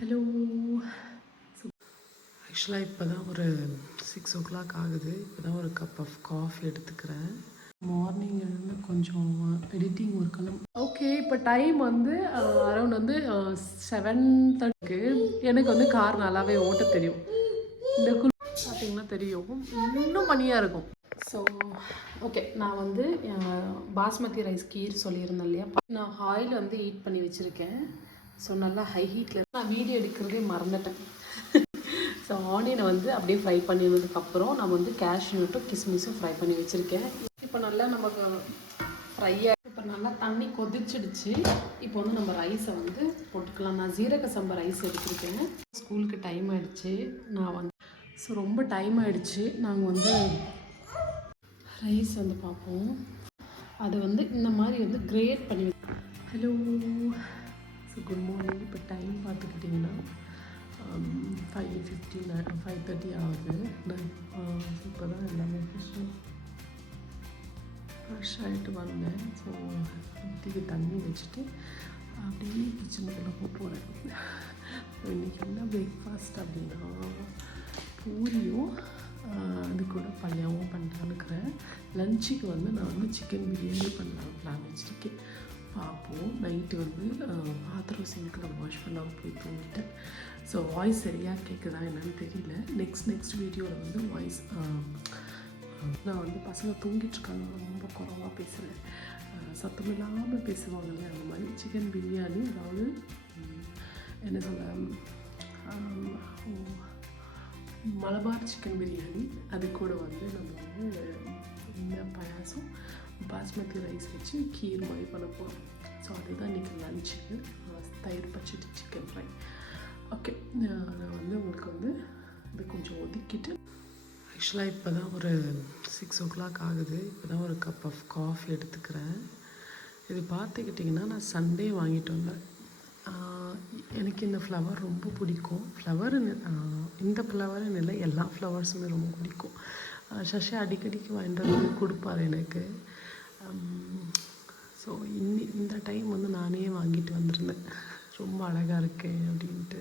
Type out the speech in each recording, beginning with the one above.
Hello. ஆக்சுவலாக இப்போ தான் ஒரு 6 o'clock ஆகுது. இப்போ தான் ஒரு கப் ஆஃப் காஃபி எடுத்துக்கிறேன். மார்னிங் எழுந்து கொஞ்சம் எடிட்டிங் ஒர்க்கெல்லாம் ஓகே. இப்போ டைம் வந்து அரௌண்ட் வந்து 7:30. எனக்கு வந்து கார் நல்லாவே ஓட்ட தெரியும். இந்த பார்த்தீங்கன்னா தெரியும், இன்னும் பனியாக இருக்கும். ஸோ ஓகே, நான் வந்து பாஸ்மதி ரைஸ் கீர் சொல்லியிருந்தேன் இல்லையா, நான் ஆயில் வந்து ஹீட் பண்ணி வச்சுருக்கேன். ஸோ நல்லா ஹை ஹீட்டில் நான் வீடியோ எடுக்கிறதே மறந்துட்டேன். ஸோ ஆனியனை வந்து அப்படியே ஃப்ரை பண்ணினதுக்கப்புறம் நான் வந்து கேஷ்யூட்டும் கிஸ்மிஸும் ஃப்ரை பண்ணி வச்சுருக்கேன். இப்போ நல்லா நமக்கு ஃப்ரையாக இப்போ நல்லா தண்ணி கொதிச்சிடுச்சு. இப்போ வந்து நம்ம ரைஸை வந்து போட்டுக்கலாம். நான் ஜீரக சம்பா ரைஸ் எடுத்துருக்கேன். ஸ்கூலுக்கு டைம் ஆகிடுச்சு. நான் வந்து ஸோ ரொம்ப டைம் ஆகிடுச்சு. நாங்கள் வந்து ரைஸ் வந்து பார்ப்போம். அது வந்து இந்த மாதிரி வந்து கிரேட் பண்ணி. ஹலோ. So good morning. இப்போ டைம் பார்த்துக்கிட்டிங்கன்னா 5:30 ஆகுது. நான் இப்போ தான் எல்லாமே ஃப்ரெஷ் ஆகிட்டு வந்தேன். ஸோ வீட்டுக்கு தண்ணி வச்சுட்டு அப்படியே கிச்சனுக்குள்ளே போகிறேன். இன்றைக்கி என்ன பிரேக்ஃபாஸ்ட் அப்படின்னா பூரியும் அது கூட பல்யாவும் பண்ணலான்னுக்கிறேன். லஞ்சுக்கு வந்து நான் வந்து சிக்கன் பிரியாணி பண்ணலாம் பிளான் வச்சுருக்கேன். பார்ப்போம். நைட்டு வந்து பாத்திரம் சிங்கில் வாஷ் பண்ணாமல் போய் தூங்கிட்டேன். ஸோ வாய்ஸ் சரியாக கேட்குதா என்னன்னு தெரியல. நெக்ஸ்ட் வீடியோவில் வந்து வாய்ஸ் நான் வந்து பசங்க தூங்கிட்டுருக்காங்க, ரொம்ப குறவாக பேசுகிறேன். சத்தம் இல்லாமல் பேசுவாங்கல்ல, அந்த மாதிரி சிக்கன் பிரியாணி, அதாவது என்ன சொல்ல, மலபார் சிக்கன் பிரியாணி, அது கூட வந்து நம்ம வந்து இந்த பாயாசம் பாஸ்மதி ரைஸ் வச்சு கீர் மாதிரி பண்ண போகிறோம். ஸோ அதுதான் இன்றைக்கி லஞ்சுக்கு. தயிர் பச்சடி சிக்கன் ஃப்ரை. ஓகே, நான் வந்து உங்களுக்கு வந்து இது கொஞ்சம் ஒதுக்கிட்டு ஆக்சுவலாக இப்போ தான் ஒரு 6 o'clock ஆகுது. இப்போ தான் ஒரு கப் ஆஃப் காஃபி எடுத்துக்கிறேன். இது பார்த்துக்கிட்டிங்கன்னா நான் சண்டே வாங்கிட்டு வந்தேன். எனக்கு இந்த ஃப்ளவர் ரொம்ப பிடிக்கும். இந்த ஃப்ளவர்னு இல்லை, எல்லா ஃப்ளவர்ஸுமே ரொம்ப பிடிக்கும். சஷி அடிக்கடிக்கு வாங்கிட்டு வந்து கொடுப்பார் எனக்கு. ஸோ இந்த டைம் வந்து நானே வாங்கிட்டு வந்திருந்தேன். ரொம்ப அழகாக இருக்கு அப்படின்ட்டு.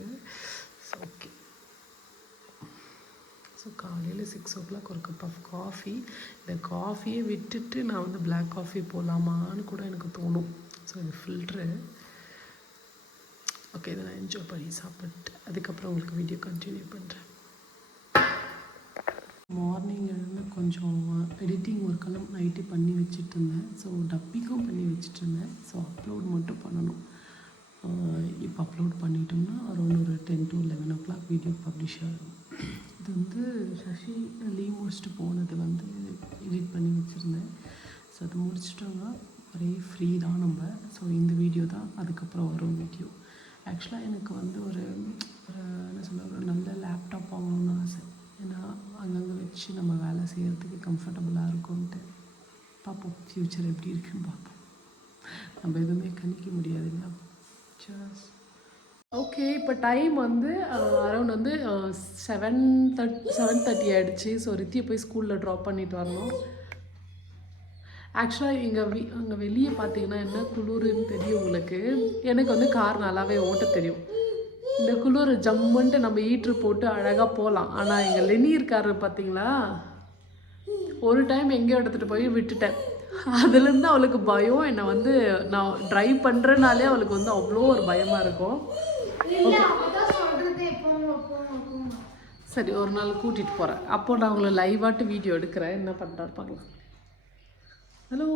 So okay. ஸோ காலையில் 6 o'clock ஒரு கப் ஆஃப் காஃபி. இந்த காஃபியை விட்டுட்டு நான் வந்து பிளாக் காஃபி போகலாமான்னு கூட எனக்கு தோணும். ஸோ இது ஃபில்ட்ரு. ஓகே, இதை நான் என்ஜாய் பண்ணி சாப்பிட்டு அதுக்கப்புறம் உங்களுக்கு வீடியோ கண்டினியூ பண்ணுறேன். மார்னிங் எழுந்து கொஞ்சம் எடிட்டிங் ஒர்க்கெல்லாம் நைட்டு பண்ணி வச்சுட்ருந்தேன். ஸோ டப்பிக்கும் பண்ணி வச்சுட்ருந்தேன். ஸோ அப்லோட் மட்டும் பண்ணணும். இப்போ அப்லோட் பண்ணிட்டோம்னா அரௌண்ட் ஒரு 10 to 11 o'clock வீடியோ பப்ளிஷ் ஆகும். இது வந்து சஷி லீவ் முடிச்சுட்டு போனது வந்து எடிட் பண்ணி வச்சுருந்தேன். ஸோ அது முடிச்சிட்டோம்னா ஒரே ஃப்ரீ தான் நம்ம. ஸோ இந்த வீடியோ தான் அதுக்கப்புறம் வரும் வீடியோ. ஆக்சுவலாக எனக்கு வந்து ஒரு என்ன சொல்ல, ஒரு நல்ல லேப்டாப் வாங்கணும்னு ஆசை. ஏன்னா அங்கங்கே வச்சு நம்ம வேலை செய்கிறதுக்கு கம்ஃபர்டபுளாக இருக்கும்ன்ட்டு. பார்ப்போம் ஃப்யூச்சர் எப்படி இருக்குன்னு பார்ப்போம். நம்ம எதுவுமே கணிக்க முடியாது இல்லையா. ஓகே, இப்போ டைம் வந்து அரௌண்ட் வந்து 7:30 ஆகிடுச்சு. ஸோ ரித்தியை போய் ஸ்கூலில் ட்ராப் பண்ணிட்டு வரணும். ஆக்சுவலாக அங்கே வெளியே பார்த்தீங்கன்னா என்ன குளிருன்னு தெரியும் உங்களுக்கு. எனக்கு வந்து கார் நல்லாவே ஓட்ட தெரியும். இந்த குளிர் ஜம்முன்ட்டு நம்ம ஹீட்ரு போட்டு அழகாக போகலாம். ஆனால் எங்கள் லெனி இருக்காரு பார்த்தீங்களா, ஒரு டைம் எங்கேயோ எடுத்துகிட்டு போய் விட்டுட்டேன். அதுலேருந்து அவளுக்கு பயம். என்னை வந்து நான் ட்ரைவ் பண்ணுறனாலே அவளுக்கு வந்து அவ்வளோ ஒரு பயமாக இருக்கும். ஓகே, சரி, ஒரு நாள் கூட்டிகிட்டு போகிறேன். அப்போது நான் உங்களை லைவாட்டு வீடியோ எடுக்கிறேன். என்ன பண்ணுறாரு பார்க்கலாம். ஹலோ.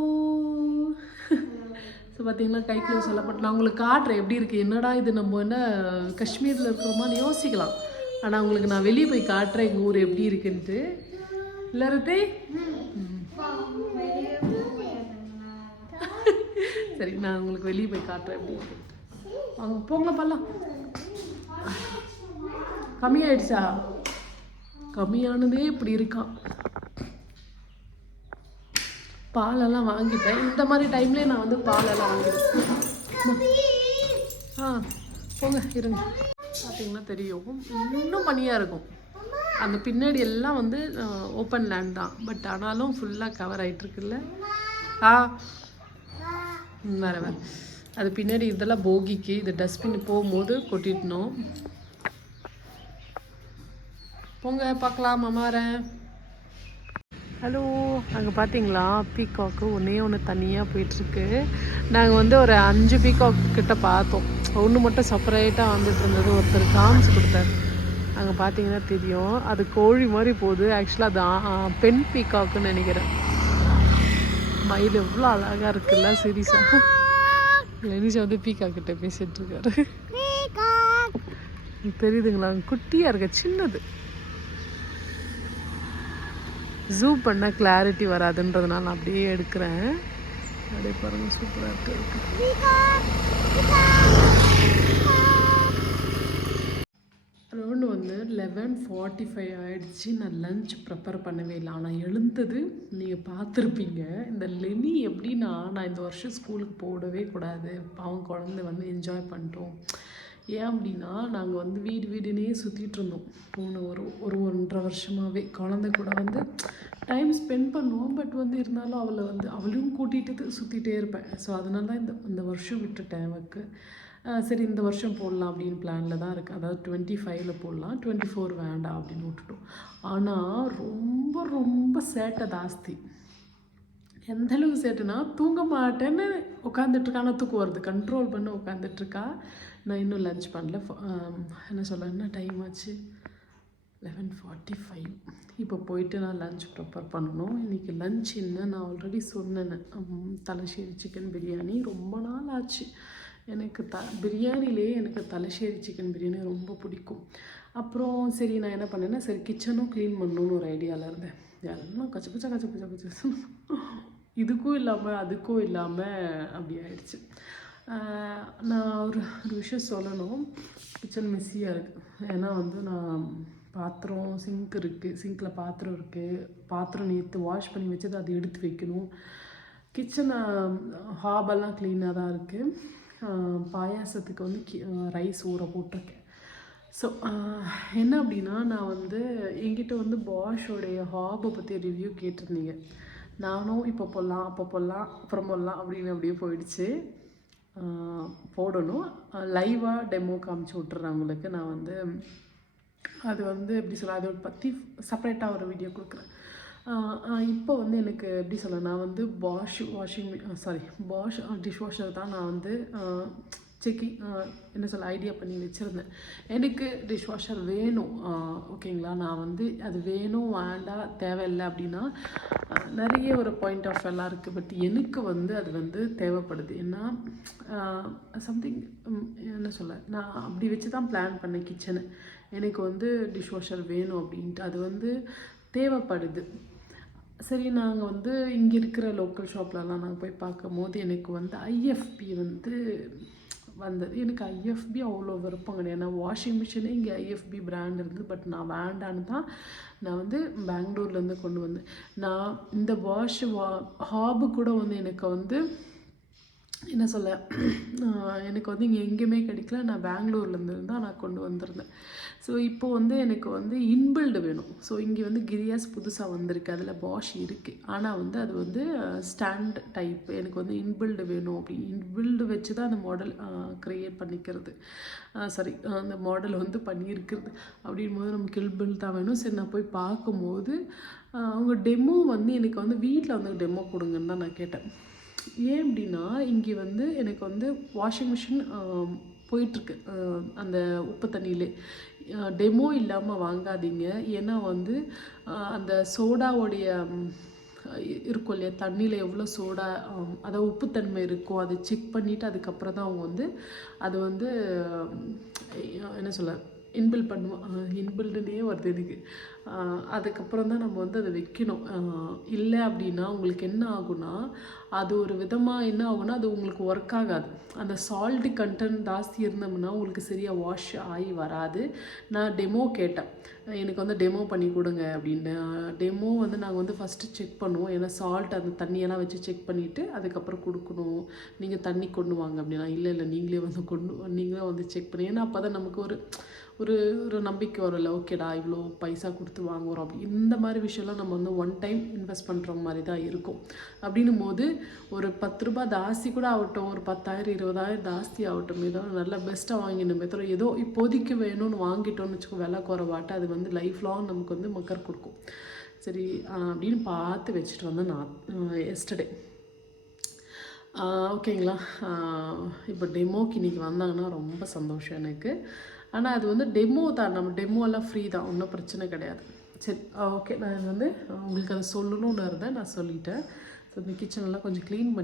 ஸோ பார்த்தீங்கன்னா கை க்ளவுஸ் எல்லாம் போட்டு நான் உங்களுக்கு காட்டுறேன் எப்படி இருக்குது. என்னடா இது, நம்ம என்ன காஷ்மீரில் இருக்கிறோமான்னு யோசிக்கலாம். ஆனால் உங்களுக்கு நான் வெளியே போய் காட்டுறேன் எங்கள் ஊர் எப்படி இருக்குன்ட்டு. இல்லை ரத்தி? சரி, நான் உங்களுக்கு வெளியே போய் காட்டுறேன் எப்படி இருக்குன்ட்டு. அவங்க போங்க பண்ணலாம். கம்மியாயிடுச்சா? கம்மியானதே இப்படி இருக்கான். பாலெல்லாம் வாங்கிட்டேன். இந்த மாதிரி டைம்லேயே நான் வந்து பாலெல்லாம் வாங்கிடுவேன். போங்க இருங்க. பார்த்தீங்கன்னா தெரியும், இன்னும் பனியாக இருக்கும். அந்த பின்னாடி எல்லாம் வந்து ஓப்பன் லேண்ட் தான். பட் ஆனாலும் ஃபுல்லாக கவர் ஆகிட்டுருக்குல்ல. வேறு அது பின்னாடி இதெல்லாம் போகிக்கு இது டஸ்ட்பின் போகும்போது கொட்டிட்டணும். போங்க பார்க்கலாம், மாமா வரேன். ஹலோ, அங்கே பார்த்தீங்களா பீகாக்கு ஒன்று தனியாக போயிட்டுருக்கு. நாங்கள் வந்து ஒரு 5 பீகாக் கிட்ட பார்த்தோம். ஒன்று மட்டும் செப்பரேட்டாக வந்துட்டு இருந்தது. ஒருத்தர் காமிச்சு கொடுத்தாரு. அங்கே பார்த்தீங்கன்னா தெரியும், அது கோழி மாதிரி போகுது. ஆக்சுவலாக அது பெண் பீகாக்குன்னு நினைக்கிறேன். மயில் எவ்வளோ அழகாக இருக்குல்ல. சீரியஸாக லெனிஷா வந்து பீகாக் கிட்ட பேசிட்டு இருக்காரு. தெரியுதுங்களா, குட்டியாக இருக்க, சின்னது. ஜூம் பண்ண கிளாரிட்டி வராதுன்றதுனால நான் அப்படியே எடுக்கிறேன். அப்படியே பாருங்க, சூப்பராக இருக்கு. அரௌண்ட் வந்து 11:45 ஆகிடுச்சு. நான் லஞ்ச் ப்ரிப்பேர் பண்ணவே இல்லை. ஆனால் எழுந்தது நீங்கள் பார்த்துருப்பீங்க. இந்த லெனி எப்படின்னா, நான் இந்த வருஷம் ஸ்கூலுக்கு போடவே கூடாது, பாவம் குழந்தை வந்து என்ஜாய் பண்ணிட்டோம். ஏன் அப்படின்னா, நாங்கள் வந்து வீடுனே சுற்றிட்டு இருந்தோம் போன ஒரு 1.5 வருஷமாகவே. குழந்தை கூட வந்து டைம் ஸ்பெண்ட் பண்ணுவோம். பட் வந்து இருந்தாலும் அவளையும் கூட்டிகிட்டு சுற்றிட்டே இருப்பேன். ஸோ அதனால தான் இந்த வருஷம் விட்டுட்டேன் அவருக்கு. சரி, இந்த வருஷம் போடலாம் அப்படின்னு பிளானில் தான் இருக்குது. அதாவது 25ல் போடலாம், 24 வேண்டாம் அப்படின்னு விட்டுட்டோம். ஆனால் ரொம்ப ரொம்ப சேட்டை ஜாஸ்தி. எந்தளவுக்கு சேட்டுனா, தூங்க மாட்டேன்னு உட்காந்துட்ருக்கா. ஆனால் தூக்கம் வருது, கண்ட்ரோல் பண்ண உட்காந்துட்ருக்கா. நான் இன்னும் லன்ச் பண்ணல. என்ன சொல்ல, என்ன டைம் ஆச்சு, 11:45. இப்போ போயிட்டு நான் லன்ச் ப்ரிப்பேர் பண்ணணும். இன்றைக்கி லன்ச் என்ன, நான் ஆல்ரெடி சொன்னேன், தலശ്ശേരി சிக்கன் பிரியாணி. ரொம்ப நாள் ஆச்சு எனக்கு பிரியாணிலே எனக்கு தலശ്ശേരി சிக்கன் பிரியாணி ரொம்ப பிடிக்கும். அப்புறம் சரி, நான் என்ன பண்ணேன்னா, சரி கிச்சனும் க்ளீன் பண்ணணுன்னு ஒரு ஐடியாவில் இருந்தேன். எல்லாம் கச்ச இதுக்கும் இல்லாமல் அதுக்கும் இல்லாமல் அப்படி ஆயிடுச்சு. நான் ஒரு விஷயம் சொல்லணும். கிச்சன் மெஸ்ஸியாக இருக்குது. ஏன்னா வந்து நான் பாத்திரம், சிங்க் இருக்குது, சிங்கில் பாத்திரம் இருக்குது. பாத்திரம் நேற்று வாஷ் பண்ணி வச்சது, அதை எடுத்து வைக்கணும். கிச்சனை ஹாபெல்லாம் க்ளீனாக தான் இருக்குது. பாயாசத்துக்கு வந்து ரைஸ் ஊற போட்டிருக்கேன். ஸோ என்ன அப்படின்னா, நான் வந்து என்கிட்ட வந்து பாஷோடைய ஹாபை பற்றி ரிவ்யூ கேட்டிருந்தீங்க. நானும் இப்போ போடலாம், அப்போ போடலாம், அப்புறம் போடலாம் அப்படின்னு அப்படியே போயிடுச்சு. போடணும். லைவாக டெமோ காமிச்சு விட்டுறேன் உங்களுக்கு. நான் வந்து அது வந்து எப்படி சொல்ல, அதை பற்றி செப்பரேட்டாக ஒரு வீடியோ கொடுக்குறேன். இப்போ வந்து எனக்கு எப்படி சொல்ல, நான் வந்து பாஷ் டிஷ் வாஷர் தான் நான் வந்து என்ன சொல்ல ஐடியா பண்ணி வச்சுருந்தேன். எனக்கு டிஷ் வாஷர் வேணும், ஓகேங்களா. நான் வந்து அது வேணும், வேண்டாம், தேவையில்லை அப்படின்னா நிறைய ஒரு பாயிண்ட் ஆஃப் எல்லாம் இருக்குது. பட் எனக்கு வந்து அது வந்து தேவைப்படுது. ஏன்னா சம்திங் என்ன சொல்ல, நான் அப்படி வச்சு தான் பிளான் பண்ணேன் கிச்சனை. எனக்கு வந்து டிஷ் வாஷர் வேணும் அப்படின்ட்டு, அது வந்து தேவைப்படுது. சரி, நாங்கள் வந்து இங்கே இருக்கிற லோக்கல் ஷாப்லலாம் நாங்கள் போய் பார்க்கும் போது எனக்கு வந்து ஐஎஃப்பி வந்து வந்தது. எனக்கு ஐஎஃப்பி அவ்வளோ விருப்பம் கிடையாது. நான் வாஷிங் மிஷினே இங்கே ஐஎஃப்பி பிராண்ட் இருந்தது. பட் நான் வேண்டான்னு தான் நான் வந்து பெங்களூர்லேருந்து கொண்டு வந்தேன். நான் இந்த ஹாபு கூட வந்து எனக்கு வந்து என்ன சொல்ல, எனக்கு வந்து இங்கே எங்கேயுமே கிடைக்கல. நான் பெங்களூர்லேருந்து தான் நான் கொண்டு வந்திருந்தேன். ஸோ இப்போது வந்து எனக்கு வந்து இன்பில்டு வேணும். ஸோ இங்கே வந்து கிரியாஸ் புதுசாக வந்திருக்கு, அதில் பாஷ் இருக்குது. ஆனால் வந்து அது வந்து ஸ்டாண்ட் டைப். எனக்கு வந்து இன்பில்டு வேணும். அப்படி இன்பில்டு வச்சு தான் அந்த மாடல் க்ரியேட் பண்ணிக்கிறது, சாரி அந்த மாடல் வந்து பண்ணியிருக்கிறது. அப்படின் போது நமக்கு இன்பில்டு தான் வேணும். சரி, நான் போய் பார்க்கும்போது அவங்க டெமோ வந்து எனக்கு வந்து வீட்டில் வந்து டெமோ கொடுங்கன்னு தான் நான் கேட்டேன். ஏன் அப்படின்னா, இங்கே வந்து எனக்கு வந்து வாஷிங் மிஷின் போயிட்டுருக்கு அந்த உப்பு தண்ணியிலே. டெமோ இல்லாமல் வாங்காதீங்க. ஏன்னா வந்து அந்த சோடாவோடைய இருக்கும் இல்லையா, தண்ணியில் எவ்வளோ சோடா அதாவது உப்புத்தன்மை இருக்கோ அதை செக் பண்ணிவிட்டு அதுக்கப்புறம் தான் அவங்க வந்து அது வந்து என்ன சொல்ல இன்பில்டுனே வருது இதுக்கு. அதுக்கப்புறம் தான் நம்ம வந்து அதை வைக்கணும். இல்லை அப்படின்னா உங்களுக்கு என்ன ஆகுனா, அது ஒரு விதமாக என்ன ஆகுனா, அது உங்களுக்கு ஒர்க் ஆகாது. அந்த சால்ட்டு கண்டென்ட் ஜாஸ்தி இருந்தோம்னா உங்களுக்கு சரியாக வாஷ் ஆகி வராது. நான் டெமோ கேட்டேன், எனக்கு வந்து டெமோ பண்ணி கொடுங்க அப்படின்னு. டெமோ வந்து நாங்கள் வந்து ஃபஸ்ட்டு செக் பண்ணுவோம். ஏன்னா சால்ட் அந்த தண்ணியெல்லாம் வச்சு செக் பண்ணிவிட்டு அதுக்கப்புறம் கொடுக்கணும். நீங்கள் தண்ணி கொண்டு வாங்க அப்படின்னா, இல்லை நீங்களே வந்து செக் பண்ணி. ஏன்னா அப்போ தான் நமக்கு ஒரு ஒரு ஒரு நம்பிக்கை வரும்ல, ஓகேடா இவ்வளோ பைசா கொடுத்து வாங்குகிறோம் அப்படி. இந்த மாதிரி விஷயம்லாம் நம்ம வந்து ஒன் டைம் இன்வெஸ்ட் பண்ணுற மாதிரி தான் இருக்கும். அப்படின்னும் போது ஒரு 10 ரூபாய் ஜாஸ்தி கூட ஆகட்டும், ஒரு 10,000 20,000 ஜாஸ்தி ஆகட்டும், ஏதோ நல்லா பெஸ்ட்டாக வாங்கினோமே தவிர ஏதோ இப்போதைக்கு வேணும்னு வாங்கிட்டோம்னு வச்சுக்கோ விலை குறைவாட்ட அது வந்து லைஃப் லாங் நமக்கு வந்து மக்கர் கொடுக்கும். சரி அப்படின்னு பார்த்து வச்சுட்டு வந்தேன் நான் எஸ்டர்டே. ஓகேங்களா. இப்போ டெமோக்கு இன்றைக்கி வந்தாங்கன்னா ரொம்ப சந்தோஷம் எனக்கு. ஆனால் அது வந்து டெமோ தான், நம்ம டெமோலாம் ஃப்ரீ தான், ஒன்றும் பிரச்சனை கிடையாது. சரி ஓகே, நான் வந்து உங்களுக்கு அதை சொல்லணும்னு இருந்தேன், நான் சொல்லிட்டேன். ஸோ இந்த கிச்சனெல்லாம் கொஞ்சம் க்ளீன்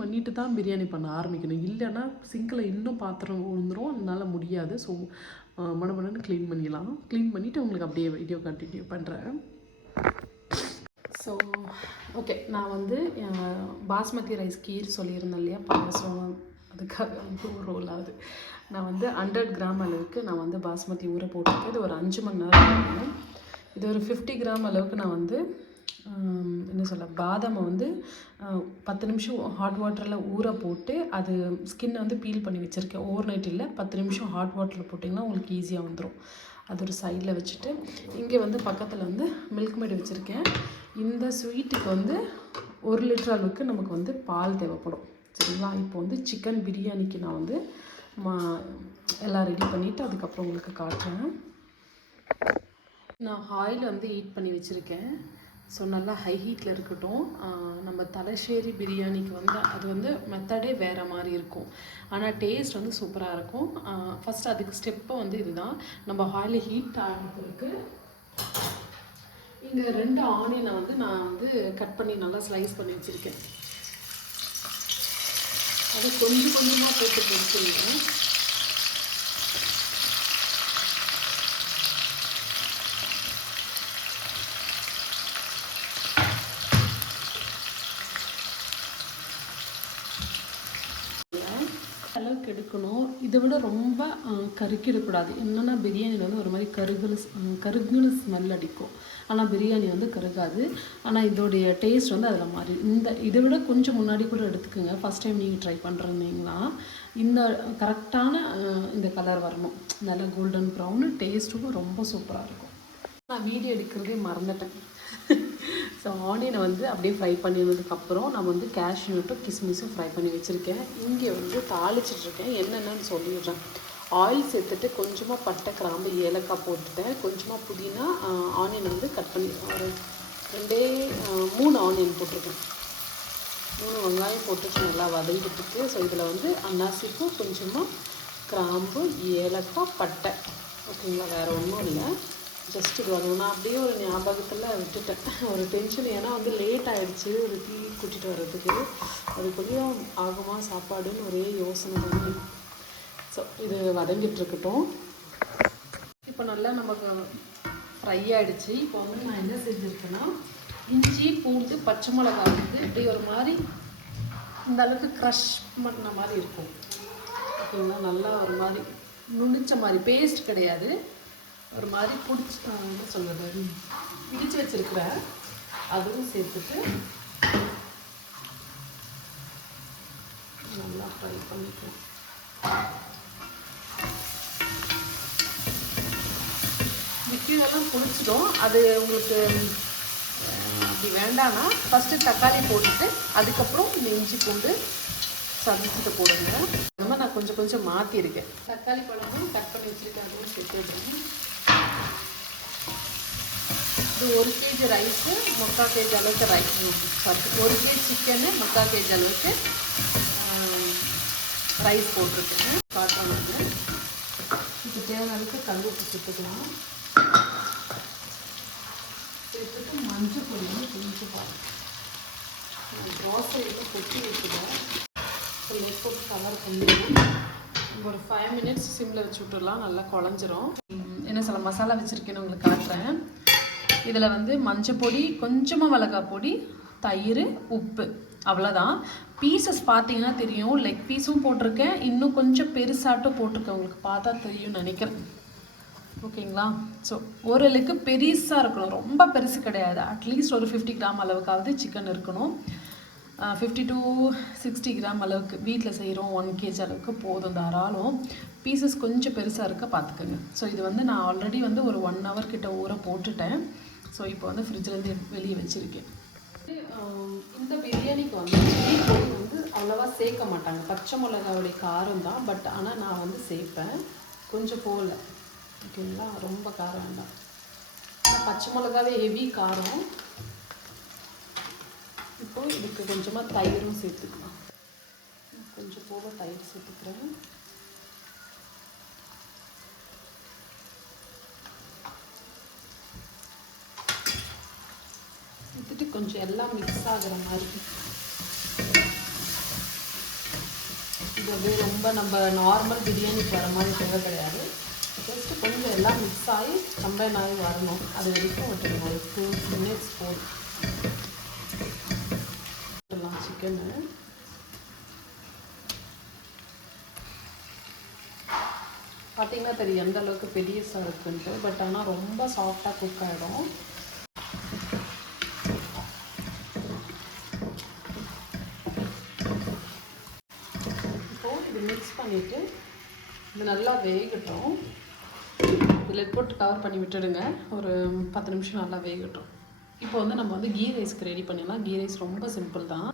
பண்ணிவிட்டு தான் பிரியாணி பண்ண ஆரம்பிக்கணும். இல்லைன்னா சிங்கில் இன்னும் பாத்திரம் விழுந்துடும், அதனால் முடியாது. ஸோ மனமனு க்ளீன் பண்ணிவிட்டு உங்களுக்கு அப்படியே வீடியோ கண்டினியூ பண்ணுறேன். ஸோ ஓகே, நான் வந்து பாஸ்மதி ரைஸ் கீர் சொல்லியிருந்தேன் இல்லையா, பாயசம், அதுக்காக வந்து ஒரு ரோல் ஆகுது. நான் வந்து 100 கிராம் அளவுக்கு நான் வந்து பாஸ்மதி ஊற போட்டிருக்கேன். இது ஒரு 5 மணி நேரம் ஆகும். இது ஒரு 50 கிராம் அளவுக்கு நான் வந்து என்ன சொல்ல பாதாமை வந்து 10 நிமிஷம் ஹாட் வாட்டரில் ஊற போட்டு அது ஸ்கின்னை வந்து பீல் பண்ணி வச்சுருக்கேன். ஓவர் நைட் இல்லை, 10 நிமிஷம் ஹாட் வாட்டரில் போட்டிங்கன்னா உங்களுக்கு ஈஸியாக வந்துடும். அது ஒரு சைடில் வச்சுட்டு இங்கே வந்து பக்கத்தில் வந்து மில்க் மேட் வச்சுருக்கேன். இந்த ஸ்வீட்டுக்கு வந்து 1 லிட்டர் அளவுக்கு நமக்கு வந்து பால் தேவைப்படும். சரிங்களா. இப்போ வந்து சிக்கன் பிரியாணிக்கு நான் வந்து எல்லாம் ரெடி பண்ணிவிட்டு அதுக்கப்புறம் உங்களுக்கு காட்டுறேன். நான் ஆயில் வந்து ஹீட் பண்ணி வச்சுருக்கேன். ஸோ நல்லா ஹை ஹீட்டில் இருக்கட்டும். நம்ம தலசேரி பிரியாணிக்கு வந்து அது வந்து மெத்தடே வேறு மாதிரி இருக்கும், ஆனால் டேஸ்ட் வந்து சூப்பராக இருக்கும். ஃபஸ்ட்டு அதுக்கு ஸ்டெப்பு வந்து இதுதான். நம்ம ஆயில் ஹீட் ஆகிறதுக்கு இங்கே 2 ஆனியனை வந்து நான் வந்து கட் பண்ணி நல்லா ஸ்லைஸ் பண்ணி வச்சுருக்கேன். அதை கொஞ்சம் கொஞ்சமாக போட்டு பொரிச்சிருக்கேன். அளவுக்கு எடுக்கணும். இதை விட ரொம்ப கருக்கிடக்கூடாது. என்னென்னா பிரியாணியில் வந்து ஒரு மாதிரி கருகுன்னு ஸ்மெல் அடிக்கும், ஆனால் பிரியாணி வந்து கருகாது. ஆனால் இதோடைய டேஸ்ட் வந்து அதில் மாதிரி இதை விட கொஞ்சம் முன்னாடி கூட எடுத்துக்கோங்க. ஃபஸ்ட் டைம் நீங்கள் ட்ரை பண்ணுறீங்கன்னா இந்த கரெக்டான இந்த கலர் வரணும், நல்லா கோல்டன் ப்ரௌனு. டேஸ்ட்டும் ரொம்ப சூப்பராக இருக்கும். நான் வீடியோ எடுக்கிறதே மறந்துட்டேன். ஸோ ஆனியனை வந்து அப்படியே ஃப்ரை பண்ணினதுக்கப்புறம் நான் வந்து கேஷ்யூட்டும் கிஸ்மிஸும் ஃப்ரை பண்ணி வச்சுருக்கேன். இங்கே வந்து தாளிச்சிட்ருக்கேன். என்னென்னு சொல்லிடுறேன். ஆயில் சேர்த்துட்டு கொஞ்சமாக பட்டை, கிராம்பு, ஏலக்காய் போட்டுட்டேன். கொஞ்சமாக புதினா, ஆனியன் வந்து கட் பண்ணி ஒரு 3 ஆனியன் போட்டிருக்கேன். 3 வெங்காயம் போட்டுட்டு நல்லா வதங்கிட்டுருக்கு. ஸோ இதில் வந்து அன்னாசிப்பூ, கொஞ்சமாக கிராம்பு, ஏலக்காய், பட்டை. ஓகேங்களா. வேறு ஒன்றும் இல்லை, ஜஸ்ட் இது வரணும். நான் அப்படியே ஒரு ஞாபகத்தில் விட்டுட்டேன், ஒரு டென்ஷன். ஏன்னா வந்து லேட் ஆகிடுச்சு ஒரு டீ கூட்டிகிட்டு வர்றதுக்கு. அதுக்குள்ளேயும் ஆகுமா சாப்பாடுன்னு ஒரே யோசனை பண்ணி. ஸோ இது வதங்கிட்டுருக்கட்டும். இப்போ நல்லா நமக்கு ஃப்ரை ஆகிடுச்சு. இப்போ வந்து நான் என்ன செஞ்சுருக்கேன்னா இஞ்சி, பூண்டு, பச்சை மிளகாய் வந்து இப்படி ஒரு மாதிரி இந்த அளவுக்கு க்ரஷ் பண்ண மாதிரி இருக்கும். ஓகேங்களா. நல்லா ஒரு மாதிரி நுணிச்ச மாதிரி, பேஸ்ட் கிடையாது, ஒரு மாதிரி என்ன சொல்கிறது, இடித்து வச்சுருக்கிறேன். அதுவும் சேர்த்துட்டு நல்லா ஃப்ரை பண்ணிக்கலாம். லிக்விடெல்லாம் புளிச்சிடும். அது உங்களுக்கு அப்படி வேண்டாம்னா ஃபஸ்ட்டு தக்காளி போட்டுட்டு அதுக்கப்புறம் இந்த இஞ்சி பூண்டு சமைச்சிட்டு போடுங்க. அந்த மாதிரி நான் கொஞ்சம் கொஞ்சம் மாற்றிருக்கேன். தக்காளி பழமும் கட் பண்ணி வச்சுருக்கேன், அதுவும் சேர்த்து விடுறேன். இது 1 kg ரைஸு, 3/4 kg அளவுக்கு சாரி 1 kg சிக்கனு, 3/4 kg அளவுக்கு ரைஸ் போட்டிருக்கேன். காட்டுறாங்க. இப்போ தேவையான அளவுக்கு கல் உப்பு சேர்த்துக்கலாம். சேர்த்துட்டு மஞ்சள் பொடி கொஞ்சம் பாருங்கள். தோசையில் கொட்டி வைக்கிறேன். லெட் போட்டு கவர் பண்ணிடுவோம். ஒரு 5 மினிட்ஸ் சிம்மில் வச்சு விட்டுடலாம், நல்லா குழஞ்சிரும். என்ன சொல்ல மசாலா வச்சுருக்கேன்னு உங்களுக்கு காட்டுறேன். இதில் வந்து மஞ்சள் பொடி, கொஞ்சமாக மிளகாய் பொடி, தயிர், உப்பு, அவ்வளோதான். பீசஸ் பார்த்தீங்கன்னா தெரியும், லெக் பீஸும் போட்டிருக்கேன், இன்னும் கொஞ்சம் பெருசாட்டும் போட்டிருக்கேன். உங்களுக்கு பார்த்தா தெரியும்னு நினைக்கிறேன். ஓகேங்களா. ஸோ ஒரு லெக்கு பெருசாக இருக்கணும், ரொம்ப பெருசு கிடையாது. அட்லீஸ்ட் ஒரு 50 கிராம் அளவுக்காவது சிக்கன் இருக்கணும். 50 to 60 கிராம் அளவுக்கு வீட்டில் செய்கிறோம். 1 kg அளவுக்கு போதும் தாராளம். பீசஸ் கொஞ்சம் பெருசாக இருக்க பார்த்துக்கோங்க. ஸோ இது வந்து நான் ஆல்ரெடி வந்து ஒரு 1 hour கிட்ட ஊற போட்டுட்டேன். ஸோ இப்போ வந்து ஃப்ரிட்ஜிலேருந்து வெளியே வச்சுருக்கேன். இந்த பிரியாணிக்கு வந்து சில்லி பொடி வந்து அவ்வளோவா சேர்க்க மாட்டாங்க. பச்சை மிளகாவுடைய காரம் தான், பட் ஆனால் நான் வந்து சேர்ப்பேன் கொஞ்சம் போல். ஓகேங்களா, ரொம்ப காரம் வேண்டாம். ஆனால் பச்சை மிளகாவே ஹெவி காரம். இப்போது இதுக்கு கொஞ்சமாக தயிரும் சேர்த்துக்கலாம். கொஞ்சம் போக தயிர் சேர்த்துக்கிறேன். எடுத்துட்டு கொஞ்சம் எல்லாம் மிக்ஸ் ஆகிற மாதிரி. இது அப்படியே ரொம்ப நம்ம நார்மல் பிரியாணிக்கு வர மாதிரி தேவை கிடையாது. ஜஸ்ட்டு கொஞ்சம் எல்லாம் மிக்ஸ் ஆகி கம்பைன் ஆகி வரணும். அது வரைக்கும் விட்டுருங்க. ஒரு 2 minutes போதும். விட்டுடலாம் சிக்கனு. பார்த்தீங்கன்னா தெரியும் எந்த அளவுக்கு பெரியசாக இருக்குன்ட்டு. பட் ஆனால் ரொம்ப சாஃப்டாக குக் ஆகிடும். இப்போது இது மிக்ஸ் பண்ணிவிட்டு இது நல்லா வேகட்டும். இதில் போட்டு கவர் பண்ணி விட்டுடுங்க. ஒரு 10 நிமிஷம் நல்லா வேகட்டும். இப்போ வந்து நம்ம வந்து கீ ரைஸ்க்கு ரெடி பண்ணிடலாம். கீ ரைஸ் ரொம்ப சிம்பிள் தான்.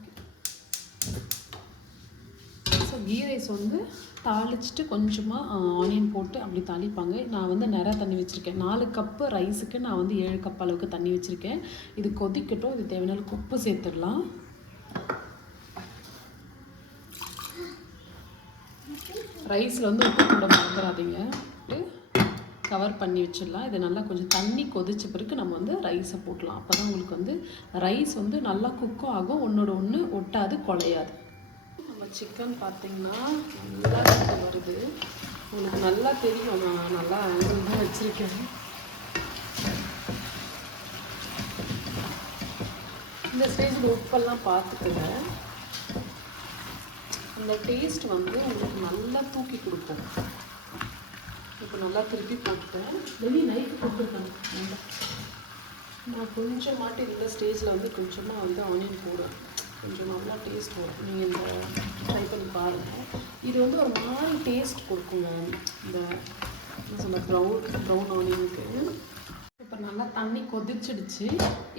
ஸோ கீ ரைஸ் வந்து தாளிச்சிட்டு கொஞ்சமாக ஆனியன் போட்டு அப்படி தாளிப்பாங்க. நான் வந்து நிறையா தண்ணி வச்சுருக்கேன். 4 கப்பு ரைஸுக்கு நான் வந்து 7 கப் அளவுக்கு தண்ணி வச்சுருக்கேன். இது கொதிக்கட்டும். இது தேவையான உப்பு சேர்த்துடலாம். ரைஸில் வந்து உப்பு கூட மறந்துடாதீங்க. கவர் பண்ணி வச்சிடலாம். இது நல்லா கொஞ்சம் தண்ணி கொதிச்ச பிறகு நம்ம வந்து ரைஸை போட்டலாம். அப்போ தான் உங்களுக்கு வந்து ரைஸ் வந்து நல்லா குக்கும் ஆகும். ஒன்றோட ஒன்று ஒட்டாது, குழையாது. நம்ம சிக்கன் பார்த்திங்கன்னா நல்லா வருது. உங்களுக்கு நல்லா தெரியும். நான் நல்லா ஆங்கிள் தான் வச்சுருக்கேன். இந்த ஸ்டேஜில் உப்பெல்லாம் பார்த்துக்கங்க. அந்த டேஸ்ட் வந்து உங்களுக்கு நல்லா தூக்கி கொடுக்கும். இப்போ நல்லா திருப்பி போட்டேன். வெளியே நைட்டு போட்டுருக்காங்க. நான் கொஞ்சம் மாட்டி இந்த ஸ்டேஜில் வந்து கொஞ்சமாக வந்து ஆனியன் போடுவேன். கொஞ்சம் நல்லா டேஸ்ட் வரும். நீங்கள் இந்த ட்ரை பண்ணி பாருங்கள். இது வந்து ஒரு மாதிரி டேஸ்ட் கொடுக்குங்க. இந்த என்ன சொல்ல ப்ரௌன் ஆனியனுக்கு. இப்போ நல்லா தண்ணி கொதிச்சிடுச்சு.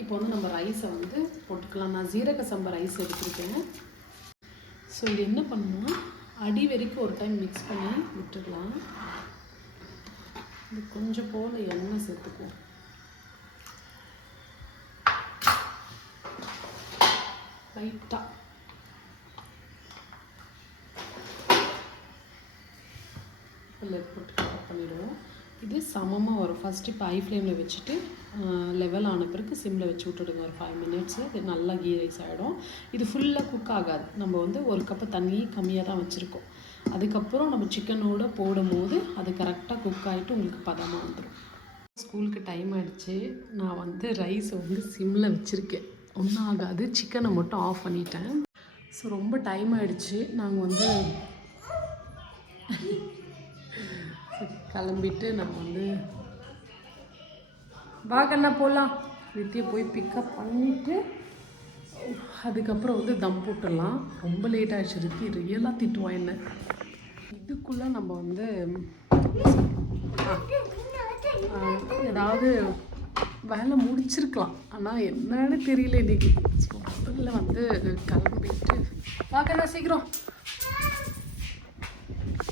இப்போ வந்து நம்ம ரைஸை வந்து போட்டுக்கலாம். நான் ஜீரக சம்பா ரைஸ் எடுத்துருக்கேன். ஸோ இது என்ன பண்ணணும்னா அடி வரைக்கும் ஒரு டைம் மிக்ஸ் பண்ணி விட்டுடலாம். இது கொஞ்சம் போல் எண்ணெய் சேர்த்துக்குவோம். லைட்டாக லெட் போட்டு கட் பண்ணிவிடுவோம். இது சமமாக வரும். ஃபஸ்ட்டு இப்போ ஹை ஃப்ளேமில் வச்சுட்டு லெவல் ஆன பிறகு சிம்மில் வச்சு விட்டுடுங்க ஒரு 5 minutes. இது நல்லா கீ ரைஸ் ஆகிடும். இது ஃபுல்லாக குக் ஆகாது. நம்ம வந்து ஒரு கப்பு தண்ணி கம்மியாக தான் வச்சுருக்கோம். அதுக்கப்புறம் நம்ம சிக்கனோடு போடும்போது அது கரெக்டாக குக் ஆகிட்டு உங்களுக்கு பதமாக வந்துடும். ஸ்கூலுக்கு டைம் ஆகிடுச்சு. நான் வந்து ரைஸை வந்து சிம்மில் வச்சுருக்கேன். ஒன்றும் ஆகாது. சிக்கனை மட்டும் ஆஃப் பண்ணிட்டேன். ஸோ ரொம்ப டைம் ஆகிடுச்சு. நாங்கள் வந்து கிளம்பிட்டு நம்ம வந்து வாகண்ணா போகலாம். வித்தியை போய் பிக்கப் பண்ணிவிட்டு அதுக்கப்புறம் வந்து தம் போட்டுடலாம். ரொம்ப லேட் ஆகிடுச்சு. ரித்தி ரியலாக திட்டுவான் என்ன. இதுக்குள்ளே நம்ம வந்து ஏதாவது வேலை முடிச்சிருக்கலாம். ஆனால் என்னன்னு தெரியல இன்றைக்கி. ஸோ முதல்ல வந்து கிளம்பிட்டு வாங்கண்ணா சீக்கிரம்.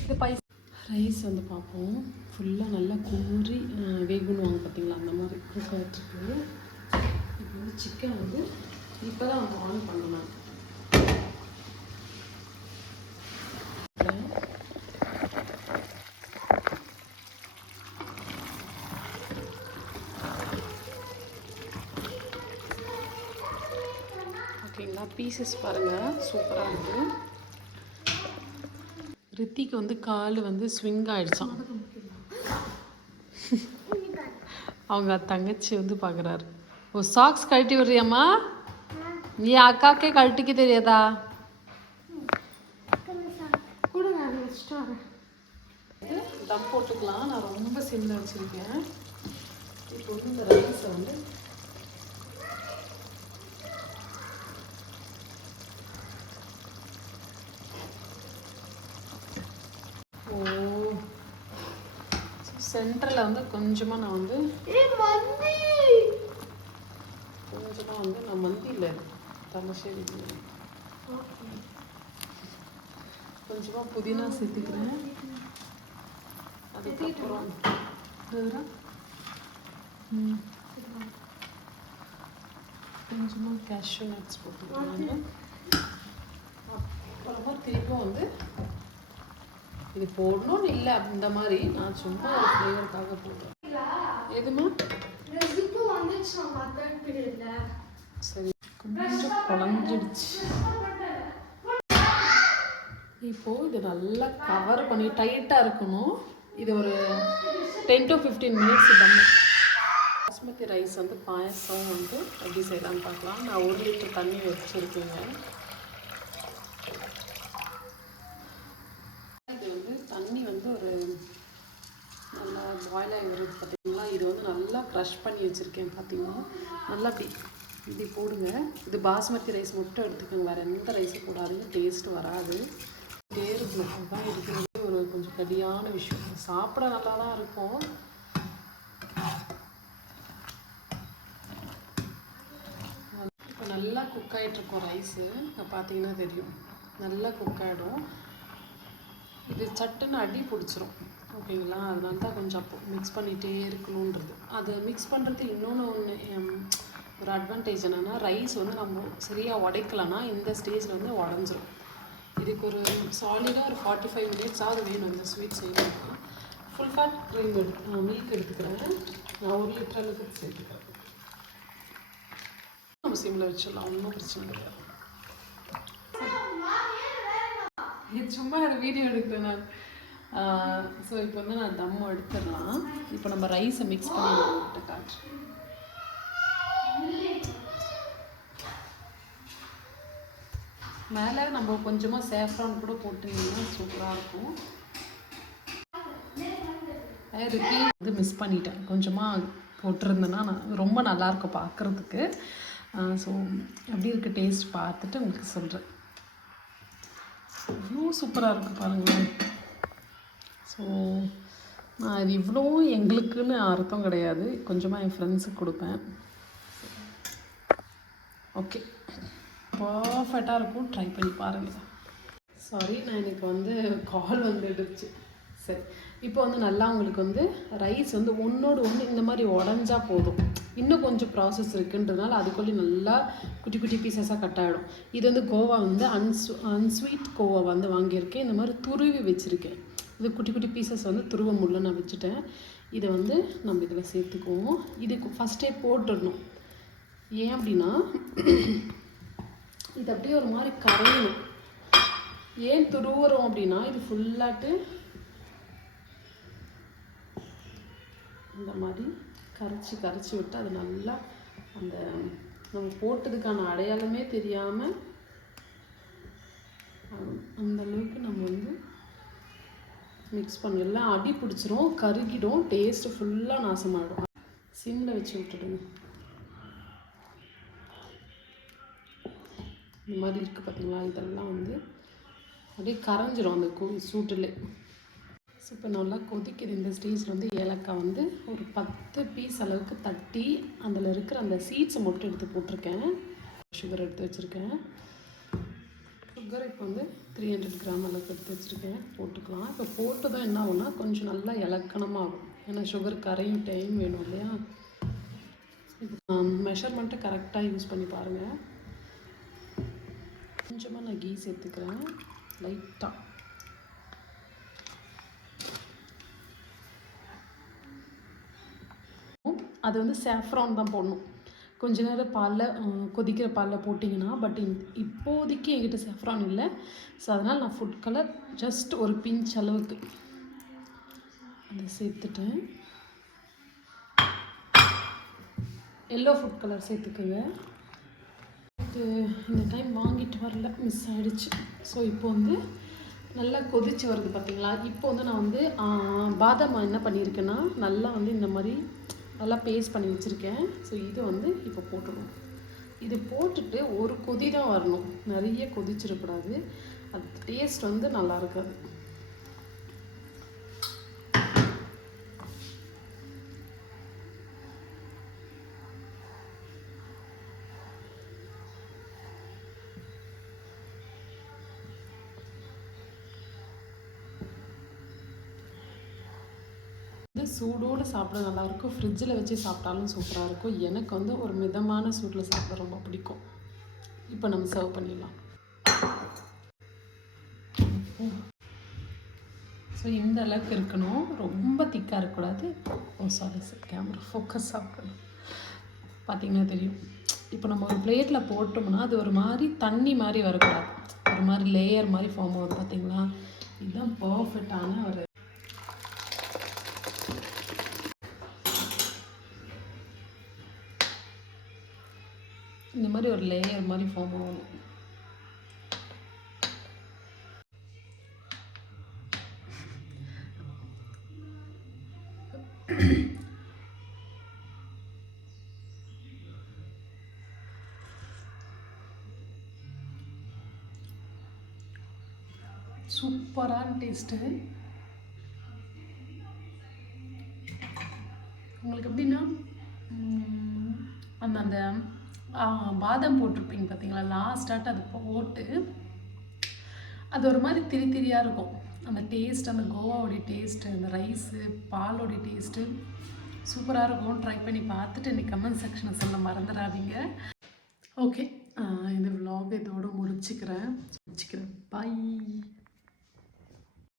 இது ரைஸ் வந்து பார்ப்போம். ஃபுல்லாக நல்லா கூறி வேகணுவாங்க பார்த்தீங்களா, அந்த மாதிரி குக் ஆகிட்டுருக்கு. இப்போ வந்து சிக்கன் வந்து இப்போ தான் வந்து ஆன் பண்ணணும். ஓகேங்களா, பீசஸ் பாருங்கள் சூப்பராக இருக்குது. ரித்திக்கு வந்து கால் வந்து ஸ்விங் ஆகிடுச்சான். அவங்க தங்கச்சி வந்து பார்க்குறாரு. ஓ சாக்ஸ் கழட்டி விடுறியம்மா? நீ அக்காக்கே கழட்டிக்க தெரியாதா? தம் போட்டுக்கலாம். நான் ரொம்ப சிம்மில் வச்சுருக்கேன். இப்போ வந்து இந்த ரைஸை வந்து சென்டரில் வந்து கொஞ்சமாக நான் வந்து நான் மந்தியில் தலசேரி கொஞ்சமாக புதினா சேர்த்துக்கிறேன். அதுக்கப்புறம் கொஞ்சமாக கேஷ்யூ நட்ஸ் போட்டுக்கிறேன். அப்புறமா திருப்பும் வந்து இது போடணும்னு இல்லை, இந்த மாதிரி நான் சும்மா ஒரு ஃப்ளேவருக்காக போடுறேன். எதுமா சரி கொஞ்சம் குழஞ்சிடுச்சு. இப்போது இது நல்லா கவர் பண்ணி டைட்டாக இருக்கணும். இது ஒரு 10 to 15 minutes Jammu. Basmati rice வந்து பாயசம் வந்து எப்படி செய்யலான்னு பார்க்கலாம். நான் 1 லிட்டர் தண்ணி வச்சுருக்கேங்க. இது வந்து தண்ணி வந்து ஒரு நல்லா பாயில் ஆகி வருது பார்த்தீங்களா. இது வந்து நல்லா க்ரஷ் பண்ணி வச்சுருக்கேன் பார்த்தீங்கன்னா. நல்லா இப்படி போடுங்க. இது பாஸ்மதி ரைஸ் மட்டும் எடுத்துக்கோங்க, வேறு எந்த ரைஸும் போடாதீங்க, டேஸ்ட்டு வராது. இருக்கணும் அதுதான் இருக்கிறது ஒரு கொஞ்சம் கடியான விஷயம். சாப்பிட நல்லா தான் இருக்கும். இப்போ நல்லா குக் ஆகிட்ருக்கோம் ரைஸு. இப்போ பார்த்தீங்கன்னா தெரியும் நல்லா குக் ஆகிடும். இது சட்டுன்னு அடி பிடிச்சிரும், ஓகேங்களா. அதனால தான் கொஞ்சம் அப்போ மிக்ஸ் பண்ணிகிட்டே இருக்கணுன்றது. அதை மிக்ஸ் பண்ணுறது இன்னொன்று ஒரு அட்வான்டேஜ் என்னென்னா, ரைஸ் வந்து நம்ம சரியாக உடைக்கலன்னா இந்த ஸ்டேஜில் வந்து உடஞ்சிரும். இதுக்கு ஒரு சாலிடாக ஒரு 45 minutes வேணும் இந்த ஸ்வீட் செய்யணும்னா. ஃபுல் ஃபேட் க்ரீம் மில்க் எடுத்துக்கிறேன். நான் 1 லிட்டர் அளவுக்கு சேர்த்துக்கிறேன். நம்ம சிம்மில் வச்சிடலாம், ஒன்றும் பிரச்சனை கிடையாது. சும்மா ஒரு வீடியோ எடுக்கிறேன் நான். ஸோ இப்போ வந்து நான் தம்மு எடுத்துடலாம். இப்போ நம்ம ரைஸை மிக்ஸ் பண்ணி விட்டு காட்டுறேன். மேலே நம்ம கொஞ்சமாக சேஃப்ரான் கூட போட்டிங்கன்னா சூப்பராக இருக்கும். இது மிஸ் பண்ணிட்டேன், கொஞ்சமாக போட்டிருந்தேன்னா நான் ரொம்ப நல்லாயிருக்கும் பார்க்குறதுக்கு. ஸோ எப்படி இருக்குது டேஸ்ட் பார்த்துட்டு உங்களுக்கு சொல்கிறேன். இவ்வளோ சூப்பராக இருக்குது பாருங்களேன். ஸோ நான் இது இவ்வளோ எங்களுக்குன்னு அர்த்தம் கிடையாது, கொஞ்சமாக என் ஃப்ரெண்ட்ஸுக்கு கொடுப்பேன். ஓகே, பர்ஃபெக்டாக இருக்கும், ட்ரை பண்ணி பாருங்கள். சாரி, நான் எனக்கு வந்து கால் வந்துடுச்சு. சரி, இப்போ வந்து நல்லா உங்களுக்கு வந்து ரைஸ் வந்து ஒன்றோடு ஒன்று இந்த மாதிரி உடஞ்சா போதும். இன்னும் கொஞ்சம் ப்ராசஸ் இருக்குன்றதுனால அதுக்குள்ளே நல்லா குட்டி குட்டி பீசஸாக கட் ஆகிடும். இது வந்து கோவா வந்து அன்ஸ்வீட் கோவா வந்து வாங்கியிருக்கேன். இந்த மாதிரி துருவி வச்சுருக்கேன். இது குட்டி குட்டி பீசஸ் வந்து துருவ முள்ள நான் வச்சுட்டேன். இதை வந்து நம்ம இதில் சேர்த்துக்குவோம். இதுக்கு ஃபஸ்ட்டே போட்டுடணும். ஏன் அப்படின்னா இது அப்படியே ஒரு மாதிரி கரையணும். ஏன் துருவுறோம் அப்படின்னா இது ஃபுல்லாட்டு இந்த மாதிரி கரைச்சி விட்டு அது நல்லா அந்த நம்ம போட்டதுக்கான அடையாளமே தெரியாமல் அந்த அளவுக்கு நம்ம வந்து மிக்ஸ் பண்ணி எல்லாம் அடி பிடிச்சிரும், கருகிடும், டேஸ்ட்டு ஃபுல்லாக நாசமாகிடும். சிம்மில் வச்சு விட்டுடுங்க. இந்த மாதிரி இருக்குது பார்த்தீங்களா, இதெல்லாம் வந்து அப்படியே கரைஞ்சிரும் அந்த சூட்டில். ஸோ இப்போ நல்லா கொதிக்குது. இந்த ஸ்டேஜில் வந்து ஏலக்காய் வந்து ஒரு 10 பீஸ் அளவுக்கு தட்டி அதில் இருக்கிற அந்த சீட்ஸை மட்டும் எடுத்து போட்டிருக்கேன். சுகர் எடுத்து வச்சுருக்கேன். சுகர் இப்போ வந்து 300 கிராம் அளவுக்கு எடுத்து வச்சுருக்கேன், போட்டுக்கலாம். இப்போ போட்டு தான் என்ன ஆகும்னா கொஞ்சம் நல்லா இலக்கணமாகும். ஏன்னா சுகர் கரையும் டைம் வேணும் இல்லையா. இப்போ மெஷர்மெண்ட்டு கரெக்டாக யூஸ் பண்ணி பாருங்கள். கொஞ்சமாக நான் கீ சேர்த்துக்கிறேன் லைட்டாக. அது வந்து சேஃப்ரான் தான் போடணும். கொஞ்ச நேரம் பாலில் கொதிக்கிற பாலில் போட்டிங்கன்னா, பட் இப்போதைக்கு என்கிட்ட சேஃப்ரான் இல்லை. ஸோ அதனால் நான் ஃபுட் கலர் ஜஸ்ட் ஒரு பிஞ்ச் அளவுக்கு அதை சேர்த்துட்டேன். எல்லோ ஃபுட் கலர் சேர்த்துக்குங்க. இந்த டைம் வாங்கிட்டு வரல, மிஸ் ஆகிடுச்சு. ஸோ இப்போ வந்து நல்லா கொதிச்சு வருது பார்த்தீங்களா. இப்போ வந்து நான் வந்து பாதாம் என்ன பண்ணியிருக்கேன்னா நல்லா வந்து இந்த மாதிரி நல்லா பேஸ்ட் பண்ணி வச்சுருக்கேன். ஸோ இதை வந்து இப்போ போட்டுடணும். இது போட்டுட்டு ஒரு கொதி தான் வரணும், நிறைய கொதிச்சிடக்கூடாது. அது டேஸ்ட் வந்து நல்லா இருக்காது. சூடோடு சாப்பிட நல்லாயிருக்கும், ஃப்ரிட்ஜில் வச்சு சாப்பிட்டாலும் சூப்பராக இருக்கும். எனக்கு வந்து ஒரு மிதமான சூட்டில் சாப்பிட ரொம்ப பிடிக்கும். இப்போ நம்ம சர்வ் பண்ணிடலாம். ஸோ இந்த அளவுக்கு இருக்கணும், ரொம்ப திக்காக இருக்கக்கூடாது. சாரி சார், கேமரா ஃபோக்கஸ் ஆகணும். பார்த்திங்கன்னா தெரியும். இப்போ நம்ம ஒரு பிளேட்டில் போட்டோம்னா அது ஒரு மாதிரி தண்ணி மாதிரி வரக்கூடாது, ஒரு மாதிரி லேயர் மாதிரி ஃபார்ம் ஆகுது. பார்த்திங்களா, இதுதான் பர்ஃபெக்டான ஒரு இந்த மாதிரி ஒரு லேயர் மாதிரி ஃபார்ம் ஆகணும். சூப்பரான டேஸ்ட்டு. உங்களுக்கு எப்படின்னா அந்த பாதாம் போட்டிருப்பீங்க பார்த்தீங்களா, லாஸ்ட்டாட்டு அது போட்டு அது ஒரு மாதிரி திரி திரியாக இருக்கும். அந்த டேஸ்ட், அந்த கோவாவோடைய டேஸ்ட்டு, அந்த ரைஸு பாலோடைய டேஸ்ட்டு சூப்பராக இருக்கும். ட்ரை பண்ணி பார்த்துட்டு எனக்கு கமெண்ட் செக்ஷனை சொல்ல மறந்துடாதீங்க. ஓகே, இந்த vlog இதோடு முடிச்சுக்கிறேன். பாய்.